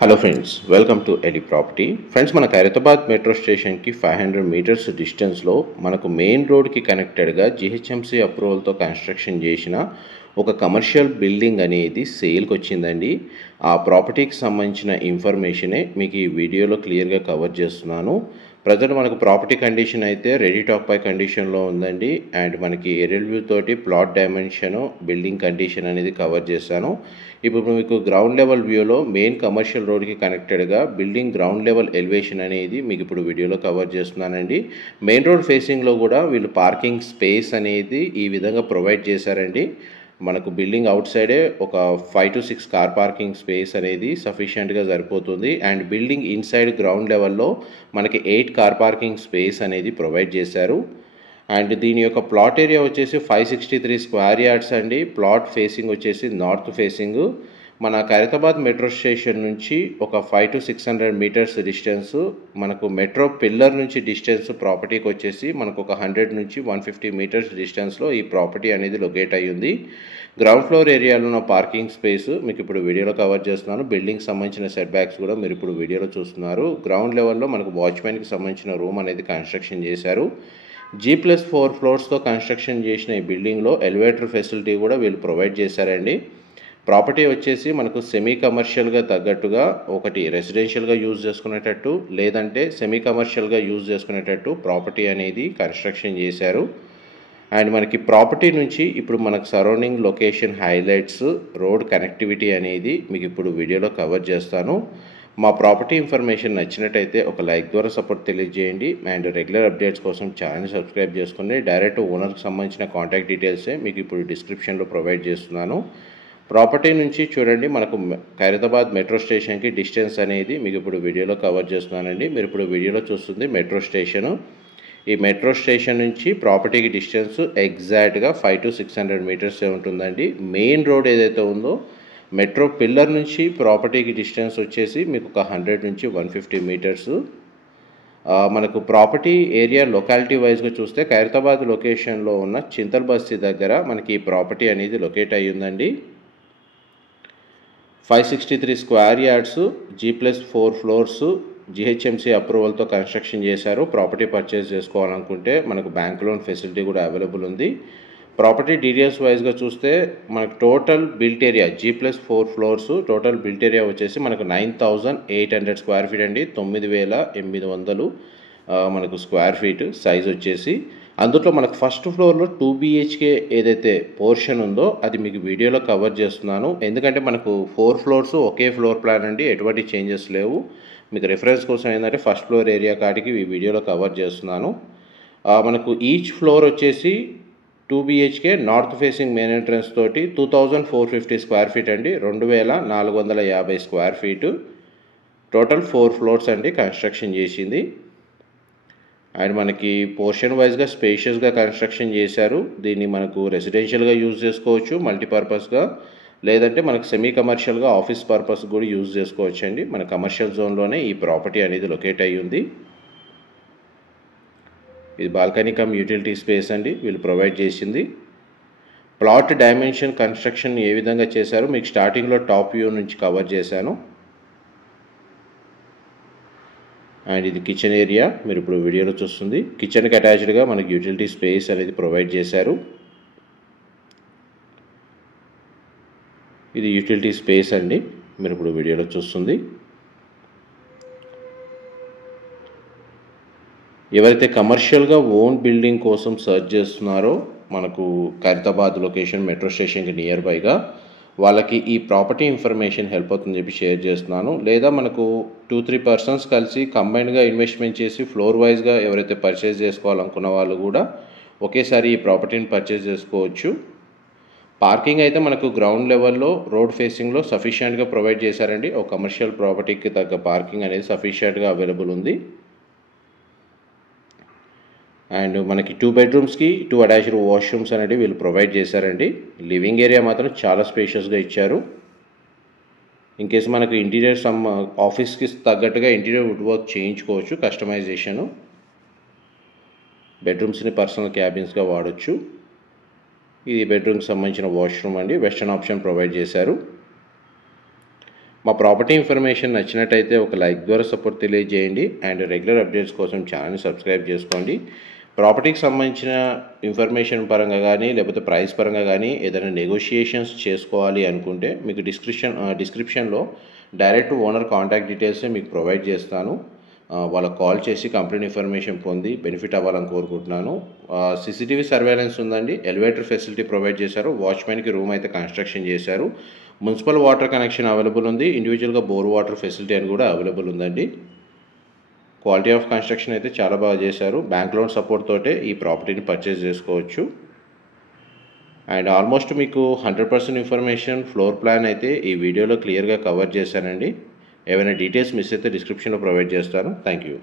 Hello friends, welcome to Eli property. Friends, మన Khairatabad metro స్టేషన్కి 500 metres డిస్టెన్స్లో మనకు మెయిన్ రోడ్కి కనెక్టెడ్గా జిహెచ్ఎంసీ అప్రూవల్తో కన్స్ట్రక్షన్ చేసిన ఒక కమర్షియల్ బిల్డింగ్ అనేది సేల్కి వచ్చిందండి. ఆ ప్రాపర్టీకి సంబంధించిన ఇన్ఫర్మేషనే మీకు ఈ వీడియోలో క్లియర్గా కవర్ చేస్తున్నాను. ప్రజెంట్ మనకు ప్రాపర్టీ కండిషన్ అయితే రెడీ టాక్ పై కండిషన్లో ఉందండి. అండ్ మనకి ఏరియల్ వ్యూ తోటి ప్లాట్ డైమెన్షన్, బిల్డింగ్ కండిషన్ అనేది కవర్ చేశాను. ఇప్పుడు మీకు గ్రౌండ్ లెవెల్ వ్యూలో మెయిన్ కమర్షియల్ రోడ్కి కనెక్టెడ్గా బిల్డింగ్ గ్రౌండ్ లెవెల్ ఎలివేషన్ అనేది మీకు ఇప్పుడు వీడియోలో కవర్ చేస్తున్నానండి. మెయిన్ రోడ్ ఫేసింగ్లో కూడా వీళ్ళు పార్కింగ్ స్పేస్ అనేది ఈ విధంగా ప్రొవైడ్ చేశారండి. మనకు బిల్డింగ్ అవుట్ సైడే ఒక 5 to 6 కార్ పార్కింగ్ స్పేస్ అనేది సఫిషియెంట్గా సరిపోతుంది. అండ్ బిల్డింగ్ ఇన్సైడ్ గ్రౌండ్ లెవెల్లో మనకి 8 కార్ పార్కింగ్ స్పేస్ అనేది ప్రొవైడ్ చేశారు. అండ్ దీని యొక్క ప్లాట్ ఏరియా వచ్చేసి 563 స్క్వేర్ యార్డ్స్ అండి. ప్లాట్ ఫేసింగ్ వచ్చేసి నార్త్ ఫేసింగ్. మన ఖైరతాబాద్ మెట్రో స్టేషన్ నుంచి ఒక 500 to 600 మీటర్స్ డిస్టెన్స్, మనకు మెట్రో పిల్లర్ నుంచి డిస్టెన్స్ ప్రాపర్టీకి వచ్చేసి మనకు ఒక 100 నుంచి 150 మీటర్స్ డిస్టెన్స్లో ఈ ప్రాపర్టీ అనేది లొకేట్ అయ్యింది. గ్రౌండ్ ఫ్లోర్ ఏరియాలో ఉన్న పార్కింగ్ స్పేస్ మీకు ఇప్పుడు వీడియోలో కవర్ చేస్తున్నాను. బిల్డింగ్ సంబంధించిన సెట్ బ్యాక్స్ కూడా మీరు ఇప్పుడు వీడియోలో చూస్తున్నారు. గ్రౌండ్ లెవెల్లో మనకు వాచ్మెన్కి సంబంధించిన రూమ్ అనేది కన్స్ట్రక్షన్ చేశారు. G+4 ఫ్లోర్స్తో కన్స్ట్రక్షన్ చేసిన ఈ బిల్డింగ్లో ఎలివేటర్ ఫెసిలిటీ కూడా వీళ్ళు ప్రొవైడ్ చేశారండి. ప్రాపర్టీ వచ్చేసి మనకు సెమీ కమర్షియల్గా తగ్గట్టుగా ఒకటి రెసిడెన్షియల్గా యూజ్ చేసుకునేటట్టు, లేదంటే సెమీ కమర్షియల్గా యూజ్ చేసుకునేటట్టు ప్రాపర్టీ అనేది కన్స్ట్రక్షన్ చేశారు. అండ్ మనకి ప్రాపర్టీ నుంచి ఇప్పుడు మనకు surrounding location highlights, road connectivity అనేది మీకు ఇప్పుడు వీడియోలో కవర్ చేస్తాను. మా ప్రాపర్టీ ఇన్ఫర్మేషన్ నచ్చినట్టయితే ఒక లైక్ ద్వారా సపోర్ట్ తెలియజేయండి. అండ్ రెగ్యులర్ అప్డేట్స్ కోసం ఛానల్ సబ్స్క్రైబ్ చేసుకుని డైరెక్ట్ ఓనర్కి సంబంధించిన కాంటాక్ట్ డీటెయిల్సే మీకు ఇప్పుడు డిస్క్రిప్షన్లో ప్రొవైడ్ చేస్తున్నాను. ప్రాపర్టీ నుంచి చూడండి, మనకు ఖైరతాబాద్ మెట్రో స్టేషన్కి డిస్టెన్స్ అనేది మీకు ఇప్పుడు వీడియోలో కవర్ చేస్తున్నానండి. మీరు ఇప్పుడు వీడియోలో చూస్తుంది మెట్రో స్టేషను. ఈ మెట్రో స్టేషన్ నుంచి ప్రాపర్టీకి డిస్టెన్స్ ఎగ్జాక్ట్గా 500 to 600 మీటర్స్ ఉంటుందండి. మెయిన్ రోడ్ ఏదైతే ఉందో మెట్రో పిల్లర్ నుంచి ప్రాపర్టీకి డిస్టెన్స్ వచ్చేసి మీకు ఒక 100 నుంచి 150 మీటర్స్. మనకు ప్రాపర్టీ ఏరియా లొకాలిటీ వైజ్గా చూస్తే ఖైరతాబాద్ లొకేషన్లో ఉన్న చింతల్ బస్తీ దగ్గర మనకి ఈ ప్రాపర్టీ అనేది లొకేట్ అయ్యిందండి. 563 square yards, G+4 floors, GHMC అప్రూవల్తో కన్స్ట్రక్షన్ చేశారు. ప్రాపర్టీ పర్చేస్ చేసుకోవాలనుకుంటే మనకు బ్యాంక్ లోన్ ఫెసిలిటీ కూడా అవైలబుల్ ఉంది. ప్రాపర్టీ డీటెయిల్స్ వైజ్గా చూస్తే మనకు total built area G+4 floors, total built area వచ్చేసి మనకు 9800 స్క్వేర్ ఫీట్ అండి. 9800 మనకు స్క్వేర్ ఫీట్ సైజ్ వచ్చేసి. అందులో మనకు ఫస్ట్ ఫ్లోర్లో 2 BHK ఏదైతే పోర్షన్ ఉందో అది మీకు వీడియోలో కవర్ చేస్తున్నాను. ఎందుకంటే మనకు 4 ఫ్లోర్స్ ఒకే ఫ్లోర్ ప్లాన్ అండి, ఎటువంటి చేంజెస్ లేవు. మీకు రిఫరెన్స్ కోసం ఏంటంటే ఫస్ట్ ఫ్లోర్ ఏరియా కాడికి ఈ వీడియోలో కవర్ చేస్తున్నాను. మనకు ఈచ్ ఫ్లోర్ వచ్చేసి 2 BHK north facing main entrance తోటి 2450 స్క్వేర్ ఫీట్ అండి. 2450 స్క్వేర్ ఫీటు. టోటల్ 4 ఫ్లోర్స్ అండి కన్స్ట్రక్షన్ చేసింది. అండ్ మనకి పోర్షన్ వైజ్గా స్పేషియస్గా కన్స్ట్రక్షన్ చేశారు. దీన్ని మనకు రెసిడెన్షియల్గా యూజ్ చేసుకోవచ్చు, మల్టీపర్పస్గా, లేదంటే మనకు సెమీ కమర్షియల్గా ఆఫీస్ పర్పస్ కూడా యూజ్ చేసుకోవచ్చు అండి. మన కమర్షియల్ జోన్లోనే ఈ ప్రాపర్టీ అనేది లొకేట్ అయ్యి ఉంది. ఇది బాల్కనీ కమ్ యూటిలిటీ స్పేస్ అండి వీళ్ళు ప్రొవైడ్ చేసింది. ప్లాట్ డైమెన్షన్ కన్స్ట్రక్షన్ ఏ విధంగా చేశారు మీకు స్టార్టింగ్లో టాప్ వ్యూ నుంచి కవర్ చేశాను. అండ్ ఇది కిచెన్ ఏరియా మీరు ఇప్పుడు వీడియోలో చూస్తుంది. కిచెన్కి అటాచ్డ్గా మనకి యూటిలిటీ స్పేస్ అనేది ప్రొవైడ్ చేశారు. ఇది యూటిలిటీ స్పేస్ అండి మీరు ఇప్పుడు వీడియోలో చూస్తుంది. ఎవరైతే కమర్షియల్గా ఓన్ బిల్డింగ్ కోసం సర్చ్ చేస్తున్నారో మనకు ఖైరతాబాద్ లొకేషన్ మెట్రో స్టేషన్కి నియర్ బైగా, వాళ్ళకి ఈ ప్రాపర్టీ ఇన్ఫర్మేషన్ హెల్ప్ అవుతుందని చెప్పి షేర్ చేస్తున్నాను. లేదా మనకు 2-3 పర్సన్స్ కలిసి కంబైన్డ్గా ఇన్వెస్ట్మెంట్ చేసి ఫ్లోర్ వైజ్గా ఎవరైతే పర్చేస్ చేసుకోవాలనుకున్న వాళ్ళు కూడా ఒకేసారి ఈ ప్రాపర్టీని పర్చేస్ చేసుకోవచ్చు. పార్కింగ్ అయితే మనకు గ్రౌండ్ లెవెల్లో రోడ్ ఫేసింగ్లో సఫిషియెంట్గా ప్రొవైడ్ చేశారండి. ఒక కమర్షియల్ ప్రాపర్టీకి తగ్గ పార్కింగ్ అనేది సఫిషియెంట్గా అవైలబుల్ ఉంది. అండ్ మనకి 2 బెడ్రూమ్స్కి 2 అటాచ్డ్ వాష్రూమ్స్ అనేవి వీళ్ళు ప్రొవైడ్ చేశారండి. లివింగ్ ఏరియా మాత్రం చాలా స్పేషియస్గా ఇచ్చారు. ఇన్ కేసు మనకు ఇంటీరియర్ ఆఫీస్కి తగ్గట్టుగా ఇంటీరియర్ వుడ్ వర్క్ చేయించుకోవచ్చు, కస్టమైజేషను. బెడ్రూమ్స్ని పర్సనల్ క్యాబిన్స్గా వాడచ్చు. ఇది బెడ్రూమ్కి సంబంధించిన వాష్రూమ్ అండి. వెస్టర్న్ ఆప్షన్ ప్రొవైడ్ చేశారు. మా ప్రాపర్టీ ఇన్ఫర్మేషన్ నచ్చినట్టయితే ఒక లైక్ ద్వారా సపోర్ట్ తెలియజేయండి అండ్ రెగ్యులర్ అప్డేట్స్ కోసం ఛానల్ని సబ్స్క్రైబ్ చేసుకోండి. ప్రాపర్టీకి సంబంధించిన ఇన్ఫర్మేషన్ పరంగా కానీ లేకపోతే ప్రైస్ పరంగా కానీ ఏదైనా నెగోషియేషన్స్ చేసుకోవాలి అనుకుంటే మీకు డిస్క్రిప్షన్లో డైరెక్ట్ ఓనర్ కాంటాక్ట్ డీటెయిల్స్ మీకు ప్రొవైడ్ చేస్తాను. వాళ్ళకి కాల్ చేసి కంప్లీట్ ఇన్ఫర్మేషన్ పొంది బెనిఫిట్ అవ్వాలని కోరుకుంటున్నాను. సీసీటీవీ సర్వేలెన్స్ ఉందండి, ఎలివేటర్ ఫెసిలిటీ ప్రొవైడ్ చేశారు, వాచ్మెన్కి రూమ్ అయితే కన్స్ట్రక్షన్ చేశారు, మున్సిపల్ వాటర్ కనెక్షన్ అవైలబుల్ ఉంది, ఇండివిజువల్గా బోర్ వాటర్ ఫెసిలిటీ అని కూడా అవైలబుల్ ఉందండి. క్వాలిటీ ఆఫ్ కన్స్ట్రక్షన్ అయితే చాలా బాగా చేశారు. బ్యాంక్ లోన్ సపోర్ట్ తోటే ఈ ప్రాపర్టీని పర్చేస్ చేసుకోవచ్చు. అండ్ ఆల్మోస్ట్ మీకు 100% ఇన్ఫర్మేషన్ ఫ్లోర్ ప్లాన్ అయితే ఈ వీడియోలో క్లియర్గా కవర్ చేశానండి. ఏమైనా డీటెయిల్స్ మిస్ అయితే డిస్క్రిప్షన్లో ప్రొవైడ్ చేస్తాను. Thank you.